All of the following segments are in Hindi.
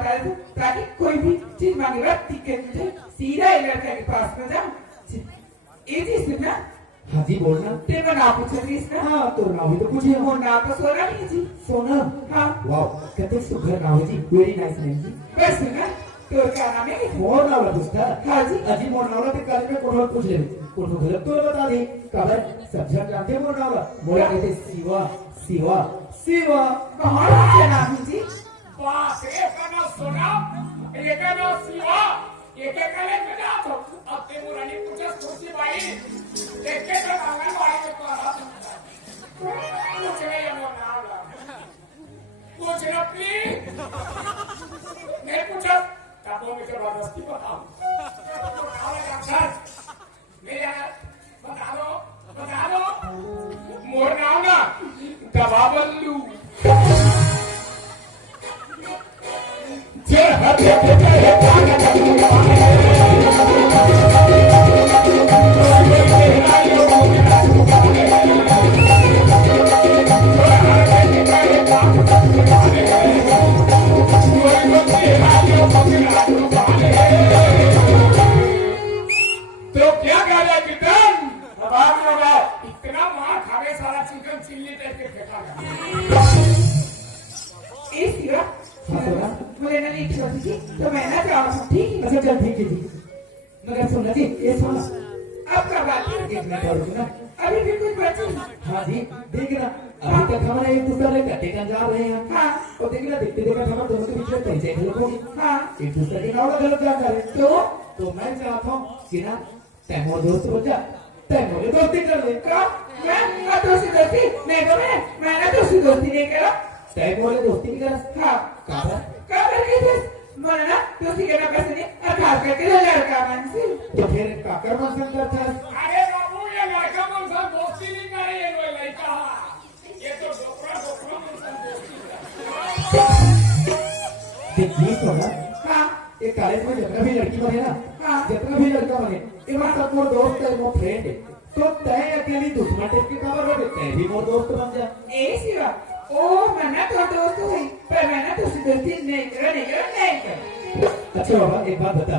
बता दे ताकि कोई भी चीज मांगेगा टिकट मुझे सीधा ये लड़का के पास में जाऊं। ये चीज सुनना। हाँ जी बोलना। तेरा नाम पूछ रही है। हाँ तो नाम भी तो पूछे। वो नाम तो सोना नहीं जी। सोना। हाँ। वाह कितने सुघर नाम है जी। वेरी नाइस नेम जी। बस सुना तो क्या नाम है? मोर नावला पूछता। हाँ जी। अजी मोर नावला के काल में कौन पूछ ले कौन गलत तो बता दे खबर सब जन जानते हैं मोर नावला। मोला कहते शिवा शिवा शिवा। कहाँ के नाम है जी? बाप रे कना सोना ये कना शिवा ये के कले में जा तो अब ते मुरानी पूछे सोची भाई देख के तो आंगनबाड़ी में तो आ कुछ नहीं है मोर नावला कुछ ना प्लीज मैं पूछा तब वो मुझे जबरदस्ती बताओ मेरा बता दो मोर नावला दबा बल्लू जे हथे तो क्या गाया कितन दबाव लगा इतना मार खावे सारा चिकन चिल्ली टाइप के फेंका गया इस सिवा मुझे ना नहीं छोटी थी तो मैं ना जाऊँ ठीक है। अच्छा चल ठीक है जी मगर सुनना जी ये सुना अब क्या बात है? एक मिनट और सुना। अभी भी कुछ बची। हाँ जी देख ना अभी तक हमारे एक दूसरे कट्टे का जा रहे हैं। हाँ। और देख ना देखते देखते हमारे दोनों के बीच में परिचय गलत होगी। हाँ। एक दूसरे के नाम गलत जा रहे तो मैं चाहता हूँ कि ना तैमूर दोस्त हो जा तैमूर दोस्ती कर ले। क्या? मैं दोस्ती नहीं तो मैं ना दोस्ती नहीं करा। तैमूर दोस्ती नहीं करा। हाँ। कहा क्या करके थे? मैंने ना दोस्ती करना पसंद नहीं और खास करके लड़का मन से। तो फिर काकर मन करता है। अरे बाबू ये लड़का मनसा दोस्ती नहीं करे ये कोई लड़का ये तो डोकरा मनसा दोस्ती करे जी तो ना हाँ। एक कॉलेज में जितना भी लड़की बने ना हाँ। जितना भी लड़का बने इनमें सब मोर दोस्त है मोर फ्रेंड है तो तय अकेली दुश्मन टाइप की खबर हो तय भी मोर दोस्त बन जा। ए सिवा ओ मना तो दोस्त हुई पर मैंने तो दोस्ती नहीं कर। अच्छा बाबा एक बात बता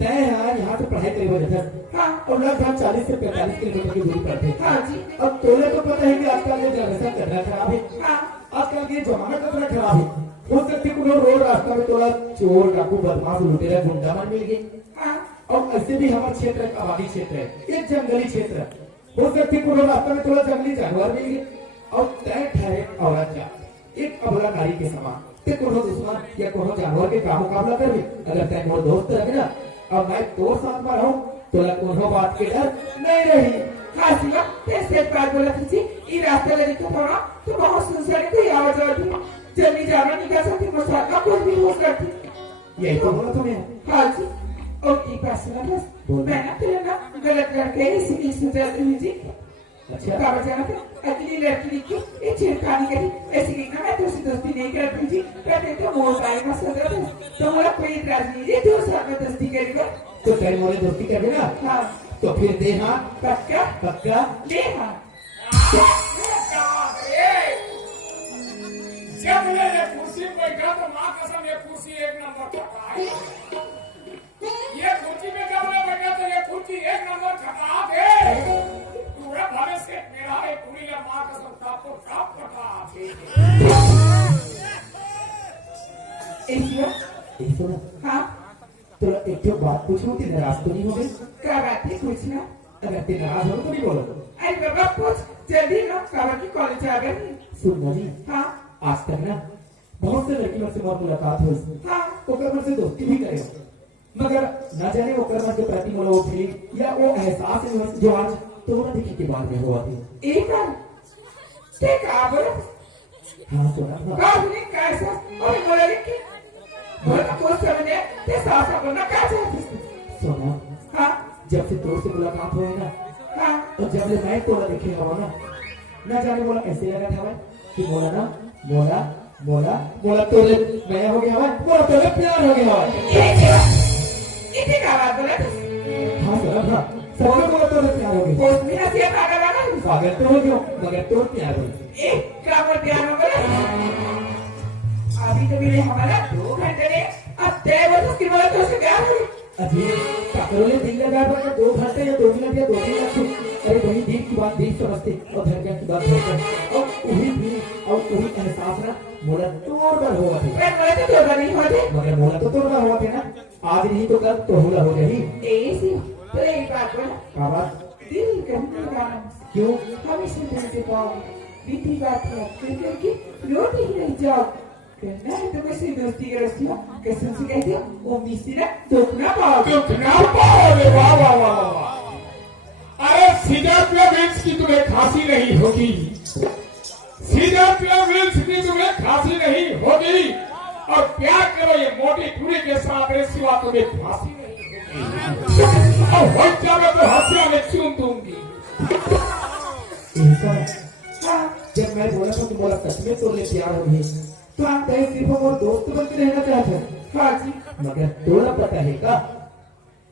तय यहाँ से पढ़ाई करे वजह से हाँ। और लगभग 40 से 45 किलोमीटर की दूरी पर थे। हाँ जी। अब तोले तो पता है कि आजकल ये जनरेशन कितना खराब है। हाँ। आजकल ये जमाना कितना खराब है। हो सकती है रोड रास्ता में तोला चोर डाकू बदमाश लुटेरा गुंडा मन मिल गई। हाँ। और ऐसे भी हमारा क्षेत्र एक आबादी क्षेत्र है एक जंगली क्षेत्र है। हो सकती है रास्ता में थोड़ा जंगली जानवर मिल गए और तय ठहरे औरत जा एक अबला नारी के समान ते कोनो दुश्मन या कोनो जानवर के का मुकाबला कर अगर तय मोर दोस्त रहे ना और मैं तो साथ में रहूं तो कोनो बात के डर नहीं रही। हाँ सिवा ऐसे बात बोला थी ये रास्ते लगे तो थोड़ा तो बहुत सुनसान कोई आवाज आ रही जल्दी जाना निकल सकती मसाला कुछ भी हो सकती। यही तो बोला तुम्हें। हाँ जी। ओके पास ना बस मैं ना तेरा ना गलत करके इसीलिए सुझा दी जी। अच्छा बाबा जाना था अगली लड़की की ये छेड़खानी करी ऐसी की ना मैं तुझसे दोस्ती नहीं करती जी कहते तो मोर पाएगा सदा तो मेरा कोई इतराज नहीं जी तू साथ में दोस्ती करेगा तो तय मोरे दोस्ती कर ना। हाँ। तो फिर दे हाँ पक्का पक्का दे हाँ। जब मैं ये कुर्सी पे बैठा तो माँ कसम ये कुर्सी एक नंबर खटा है ये कुर्सी पे जब मैं बैठा तो ये कुर्सी एक नंबर खटा है पूरा भविष्य से मेरा एक पूरी या माँ कसम कापो काप खटा है यही सुना। हाँ। तो एक जो बात पूछूं कि नाराज तो नहीं हो गई। क्या बात है कुछ ना अगर ते नाराज हो तो नहीं बोलो। अरे बाबा पूछ जल्दी ना काबा की कॉलेज आ गई। सुनना जी हाँ। आज तक ना बहुत से लड़कियों से बहुत मुलाकात हुई। हाँ। ओकर मन से दोस्ती भी करे मगर न जाने ओकर मन के प्रति मोला वो फीलिंग या वो एहसास है जो आज तो ना देखी के बाद में हुआ थी। एक बार ठीक है बोलो। हाँ सुना था। काज नहीं कैसा और बोला कि बोला कुछ समझे ते सासा बोलना कैसे सुना हाँ। जब से तोर से मुलाकात हुई ना हाँ। और जब से मैं तोला देखे हुआ ना न जाने बोला ऐसे लगा था मैं कि बोला ना बोला बोला बोला तोरे नया हो गया है बोला तोरे प्यार हो गया है। इतनी का बात बोला हाँ सर हाँ सबको बोला तोरे प्यार हो गया। पोस्ट में ऐसे पागल वाला पागल तो हो गया मगर तोर प्यार हो गया। एक क्या बोल प्यार हो गया अभी तो मिले हमारा 2 घंटे ने अब तय वो तो कितना तो से क्या है अजी काकरोले दिन लगा पर 2 घंटे या 2 मिनट या 2 मिनट अरे वही दिन की बात दिन समझते और धड़कन की बात धड़कन और वही भी और वही एहसास ना मोला तोड़ कर हुआ थे मैं बोले तो तोड़ा नहीं होते मगर मोला तो तोड़ना हुआ थे ना आज नहीं तो कल तो होला हो जाही ऐसी तो एक बात बोला का बात दिल कहने लगाना क्यों हमेशा दिल से पाओ बीती बात करके लौट ही नहीं जाओ कहना है तो कैसे दोस्ती के रस्तियों कैसे से कहते हो वो मिस्री दुख ना पाओ रे वाह वाह वाह वाह। अरे सीजरप्लेविल्स की तुम्हें खांसी नहीं होगी, सीजरप्लेविल्स की तुम्हें खांसी नहीं होगी और प्यार करो ये मोटी टूरी के साथ रे सिवा तुम्हें खांसी नहीं होगी और हो जावे तो हंसिया में चूम दूंगी। ऐसा जब मैं बोला था तो बोला सच में तोड़ने तैयार हो गई तो आप कहीं सिर्फ और दोस्त बन के रहना चाहते हाँ जी मगर तोड़ा पता है का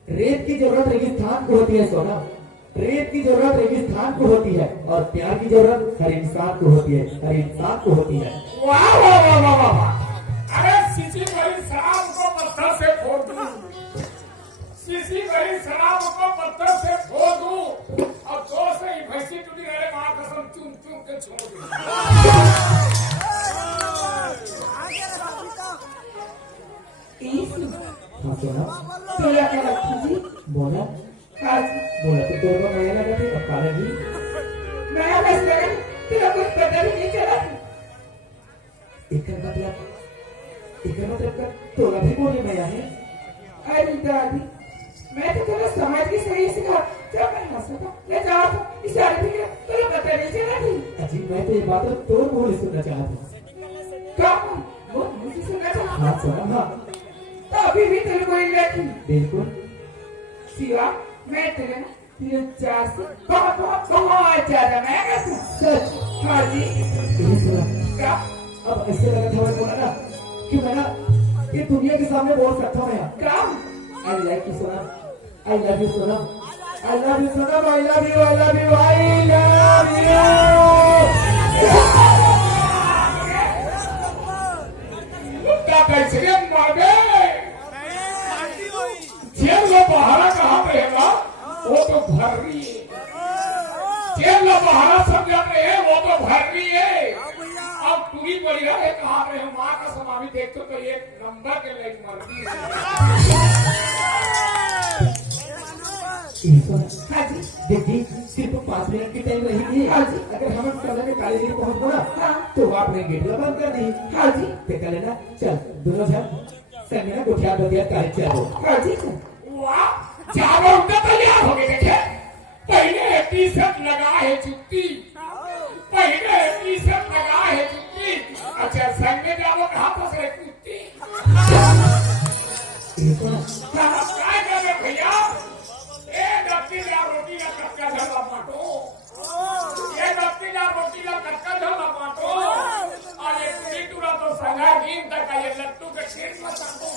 रेत की जरूरत रेगिस्तान को होती है सोना, रेत की जरूरत रेगिस्तान को होती है और प्यार की जरूरत हर इंसान को होती है, हर इंसान को होती है। वाह वाह वाह वाह वाह वाह। अरे सीसी भरी शराब को पत्थर से फोड़ दूं, सीसी भरी शराब को पत्थर से फोड़ दूं और जोर से ही भैंसी टूटी रहे मां कसम चूम चूम के छोड़ दूं। हाँ सोना तोला का रखी जी बोला हाँ जी बोला तो तोड़ को नया लगा थे अब काला नहीं मैं बस लगा तेरा कुछ पता भी नहीं चला एक मतलब का तोड़ा भी बोले नया है। अरे दादी मैं तो तेरा समझ के सही सिखा जब मैं हंसा था मैं चाहा था इशारे भी तुझे पता नहीं चला थी अजीब मैं तो ये बात तोड़ बोले सुनना चाहता क्या वो मुझे सुना था हाँ सोना हाँ तो अभी भी तेरे को नहीं रखी बिल्कुल सिवा मैं तेरे ना तेरे चार से बहुत ज्यादा मैं कहता सच हाँ जी यही सुना क्या अब ऐसे लगा था मैं बोला ना कि मैं ना ये दुनिया के सामने बोल सकता हूँ मैं क्या आई लाइक यू सोना आई लव यू सोना आई लव यू सोना I love you I love you I love you कैसे मर गए जेल लो बहारा कहाँ रहेगा वो तो भर रही है, जेल लो बहारा सब जब रहे वो तो भर रही है। अब पूरी परिवार है कहाँ रहे माँ का समाधि देखते तो एक नंबर के लिए मरती है। हाँ जी देखिए सिर्फ 5 मिनट की टाइम रहेगी। हाँ जी अगर हम कल में काले दिन पहुंच गए ना तो आपने गेट बंद कर दी। हाँ जी पे कल ना चल दोनों जन संग ना गुठिया बदिया काले चलो। हाँ जी वाह चारों उनका तैयार हो गए देखे पहले टी-शर्ट लगा है जुत्ती, पहले टी-शर्ट लगा है जुत्ती अच्छा संग में जाओ कहाँ फंस रहे कुत्ती क्या कर रहे भैया ए दत्ती या रोटी का कच्चा झला बांटो, ये दत्ती या रोटी का कच्चा झला बांटो और ये पूरी टूरा तो संगा दिन तक ये लट्टू के खेत में बांटो।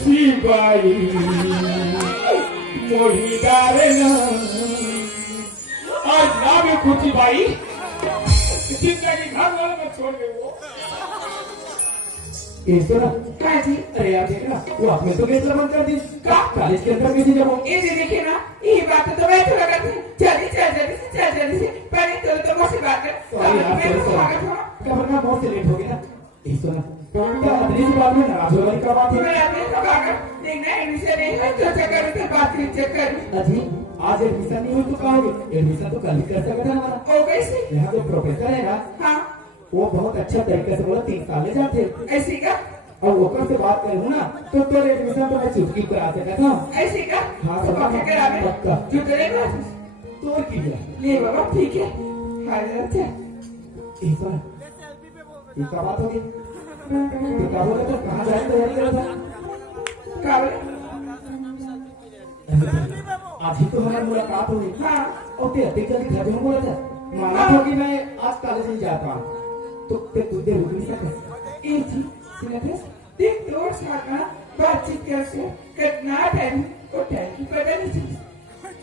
खुशी बाई मोही डारेगा आज ना भी खुशी बाई जिंदगी घर वालों में छोड़ दे वो ये सुना हाँ जी अरे यार देख ना वो आपने तो गेट बंद कर दी कॉलेज के अंदर कैसे जाओ ये जी देखिए ना ये बात तो मैं थोड़ा करती चल जल्दी से पहले तो मुझसे बात कर सॉरी यार मैं सॉरी स्वागत हूँ सॉरी वरना बहुत से लेट हो गया ना ये सुना क्या अपनी से बात में नाराज हो वाली का बात है मैं अपने स्वागत देखना एडमिशन नहीं है तो करूँ तो बात चेक करूँ अजी आज एडमिशन नहीं हुई तो कहाँ होगी एडमिशन तो कल ही कर सकता है हमारा ओ कैसे यहाँ जो प्रोफेसर है ना हाँ वो बहुत अच्छा तरीके से बोला 3 साल ले जाते ऐसी का और वो से बात करूँ ना तो तेरे एडमिशन तो मैं चुटकी करा सकता था ऐसी का हाँ, तो सब पक्का करा मैं पक्का। जो करेगा तोड़ की दिया ले बाबा ठीक है हाँ अच्छा ये सुना ये क्या बात होगी तो क्या बोला था कहाँ जाए तैयारी कर रहा था काबल आज ही तो हमारी मुलाकात हुई हाँ और तेरे जल्दी घर में बोला था माना था कि मैं आज कॉलेज नहीं जाता हूँ तो तुझे रुक नहीं सकता ये जी सिलेबस देख दो साका बातचीत करके कितना टाइम और टाइम की पता नहीं चली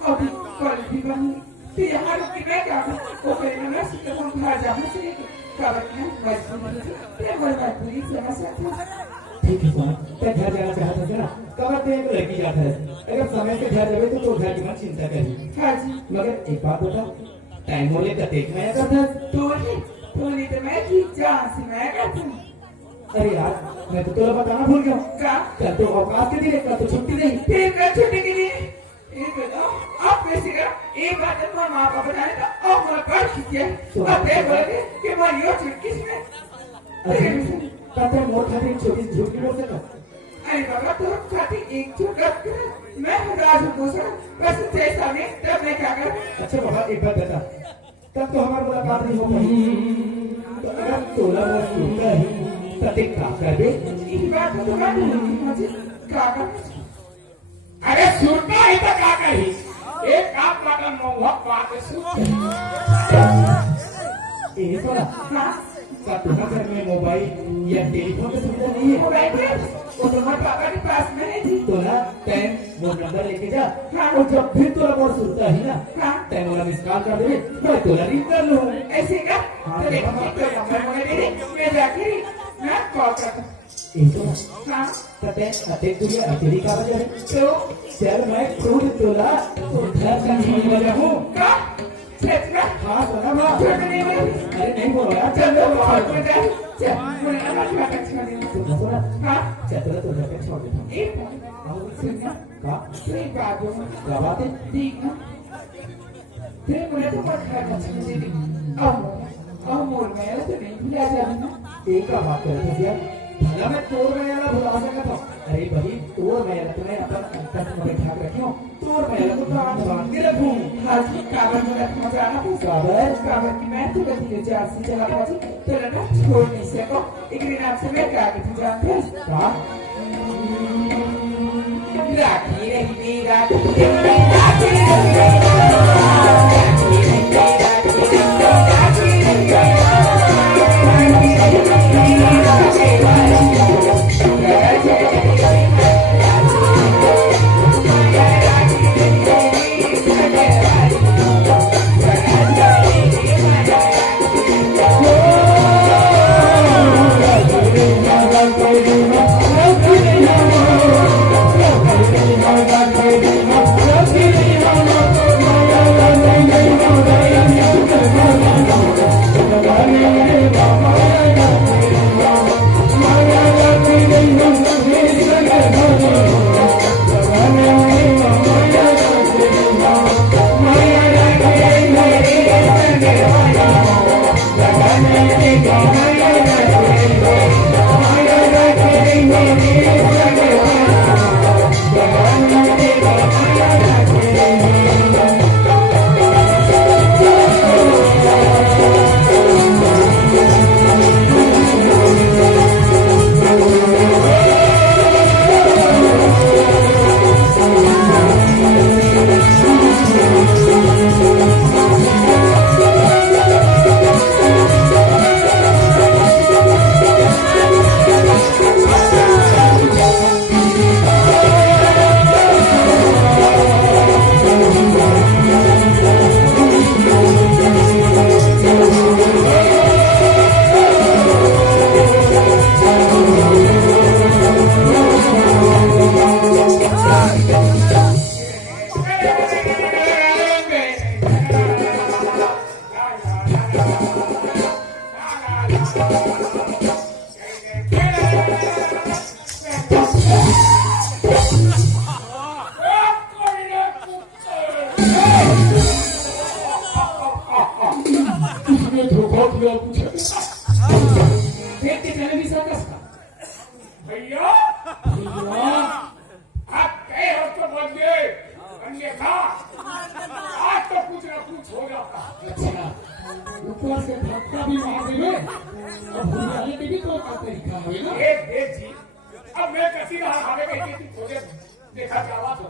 अभी कल भी बनी तो यहाँ रुक के मैं क्या वो करेंगे ना सीधा हम घर जाना चाहिए काबल में मजबूरी थी फिर वो मजबूरी समस्या था ठीक है सुना मैं घर जाना चाहता था ना कबर तो एक लड़की जाता है अगर समय से घर जावे तो घर की मत चिंता करी हाँ जी मगर एक बात बता टाइम होने का देखना है करता तो नहीं तो मैं ठीक जहाँ से मैं करती हूँ अरे यार मैं तो तुझे बताना भूल गया का कल तो अवकाश के दिन है, कल तो छुट्टी नहीं फिर कर छुट्टी के लिए ये बताओ आप कैसे का एक बात तो माँ बाप बताने था और मैं पढ़ चुकी है अब ये बोले कि मैं यो छुट्टी से अरे कहते हैं मोर खाती छोटी झूठ की बोल सकता अरे बाबा तो खाती एक छोटा मैं राजू भूषण बस जैसा नहीं तब मैं क्या कर अच्छा बाबा एक बात बता तब तो हमारी मुलाकात नहीं हो पाई तो अगर 16 वर्ष होता ही तब एक काम कर दे इस बात को तो मैं नहीं मुझे क्या कर अरे सुनना ही तो क्या कही एक काम करना मौका बात है सुन ये सुना हाँ क्या तुम्हारे घर में मोबाइल या टेलीफोन की सुविधा नहीं है मोबाइल पे वो तुम्हारे पापा के पास में है जी तो ना टाइम वो नंबर लेके जा हाँ। और जब फिर तोरा बहुत सुनता है ना हाँ टाइम वाला मिस कॉल कर दे मैं तोरा रिंग कर लूँ ऐसे का हाँ, तो देखो तो नंबर वगैरह मैं जाके मैं कॉल करता ये सुना हाँ कते कते तुझे अकेली का वजह है तो सर मैं खुद तोरा घर का नहीं वजह हूँ का सच में हाँ सुना माँ झूठ नहीं बोली अरे नहीं बोलो यार चलो चल बहुत मजा चल मुझे ना बात अच्छा नहीं सुना सुना हाँ चल तो घर पे छोड़ देता हूँ एक सुनना हाँ एक बात हो क्या बात है ठीक ना फिर मुझे तो बहुत अच्छा नहीं अब मोर में तो नहीं भूला जाना ना एक का बात कर रहे यार भला मैं तोड़ में यार भुला सकता था अरे भाई तोड़ में यार तुम्हें अपन अंकस में बैठा के रखियो तोड़ में यार तो कान बांध के रखूं आज की काबर में रखना जाना तो काबर काबर की मैं तो बती ले जा से चला पहुंची तो लगा छोड़ नहीं सको एक दिन आपसे मैं क्या कहती जानते हैं का राखी रही राखी Thank you. देखा जावा तो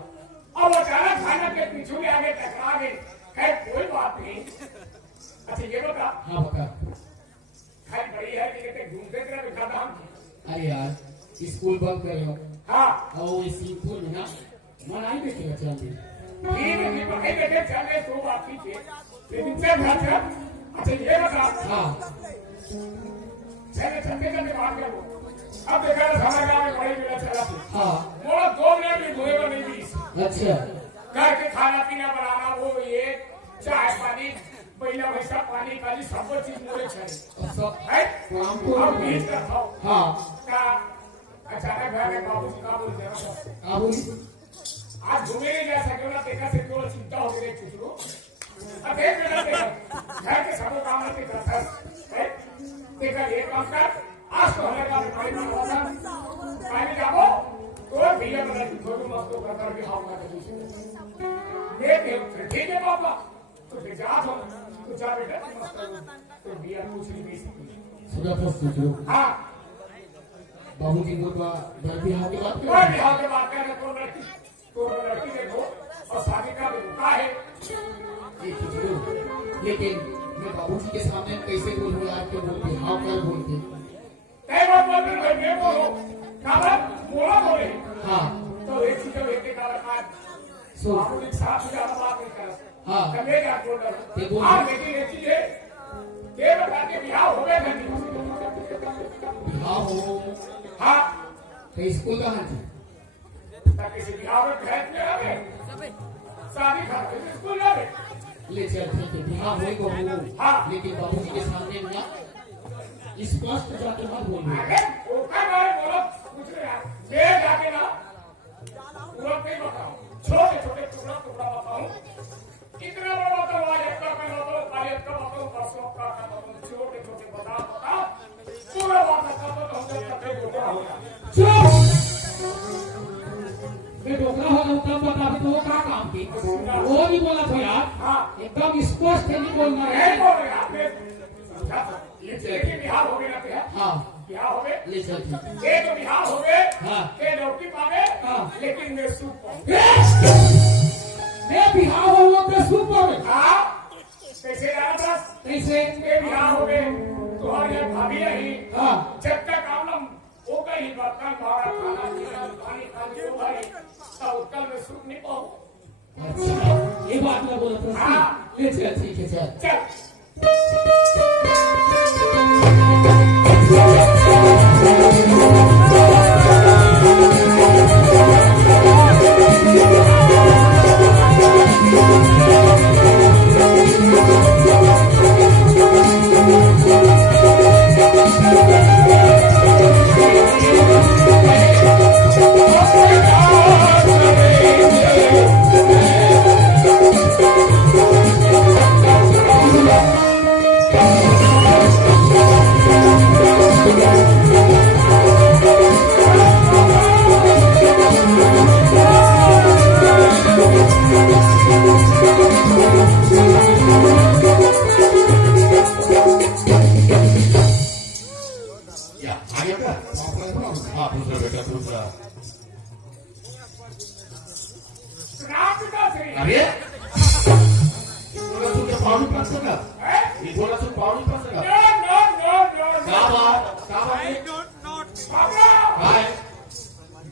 अब अचानक खाना के पीछू में आगे टकरा गए। खैर कोई बात नहीं। अच्छा ये बता, हाँ बता। खैर बड़ी है कि कहते घूमते तेरा बिठा था हम। अरे यार स्कूल बंद कर लो हाँ और इस स्कूल में ना मनाई देखेगा चल ठीक है, पढ़ाई बैठे चल रहे तो बात ठीक है, लेकिन चल घर चल। अच्छा ये बता, हाँ चले चलते चलते बात करो। अब देखा हमारे गाँव में बड़े मेला चला था। हाँ बोला 2 मिनट भी धोए पर नहीं दी। अच्छा घर के खाना पीना बनाना, वो ये चाय पानी पहिला वैसा पानी काली सब चीज मोरे चाहिए सब है। काम को अब बीच का खाओ हाँ का अचानक घर में बाबू जी का बोल दिया अब आज घूमे नहीं जा सके ना, देखा से केवल चिंता हो गई चुचरू। अब एक मिनट घर के सब काम नहीं करता है। देखा ये काम कर, आज तो हमारे गाँव में पानी ना पानी जाओ तो भैया बना छोटू मस्तो कर भी हाथ ना कर ठीक है पापा तो जा दो तो जा बेटा तो भैया कुछ नहीं सकती। सुना था सोचो हाँ बाबूजी को घर बिहार की बात कोई कर भी हाथ बात कर तो लड़की देखो और शादी का रुका है। लेकिन मैं बाबूजी के सामने कैसे बोलूँ यार के बोल बिहार कर बोल के तय बात बोल रहे मैं बोलो काबर बोला बोले हाँ तो एक चीज लेके का रखा सो बाबू एक साथ ज्यादा बात नहीं कर हाँ कमे जा बोल ते रहा बोल हाँ लेकिन एक चीज है ये बता के बिहार हो गया नहीं बिहार हो हाँ तो स्कूल कहाँ थी ताकि से बिहार में घर में आ गए शादी खा के स्कूल आ गए। ले चल ठीक है बिहार हो को हाँ लेकिन बाबूजी के सामने ना स्पष्ट जाके मत बोलो अरे ओका बारे बोलो कुछ नहीं ले जाके ना पूरा नहीं बताओ छोटे छोटे टुकड़ा टुकड़ा बताऊं कितना बड़ा बताओ आज का मैं बताऊं कल का बताऊं परसों का बताऊं छोटे छोटे बताओ पूरा बात बताओ तो हम तक डोकरा हो जाए। चुप मैं डोकरा हो जाऊँ तब बता भी तो क्या काम की वो नहीं बोला था यार हाँ एकदम स्पष्ट है नहीं बोलना है नहीं बोल रहे आपने समझा ये लेकिन बिहार हो गए ना बिहार हाँ बिहार हो गए ले चल ठीक ये तो बिहार हो गए हाँ ये रोटी पावे हाँ लेकिन मैं सूप पाऊं मैं बिहार हो वो तो सूप पावे हाँ कैसे जाना बस कैसे ये बिहार हो गए तुम्हारे भाभी रही हाँ जब तक आलम हो गई बर्तन भाड़ा खाना पीना पानी खाने को भाई तब उत्तर में सूप नहीं पाऊं। अच्छा ये बात मैं बोला था हाँ। ले चल ठीक है चल चल रात का सही अरे बोला तू क्या पावड़ी पास का है ये बोला तू पावड़ी पास का नो का बात पापा हाय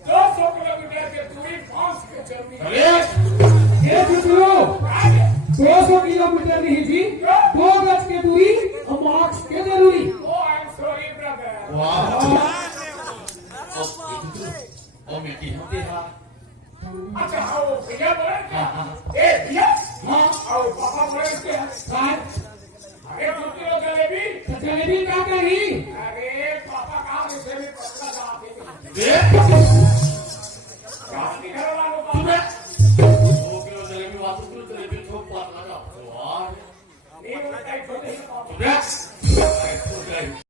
200 किलोमीटर की दूरी पहुंच के चलनी है। अरे ये जुटलो आज 200 किलोमीटर नहीं जी 2 गज की दूरी और मार्क्स के जरूरी Oh, I'm sorry, brother. वाह और मैं की होते हैं अच्छा आओ भैया बोले हाँ हाँ ए भैया हाँ आओ पापा बोले इसके हाँ अरे 2 किलो जलेबी जलेबी क्या कही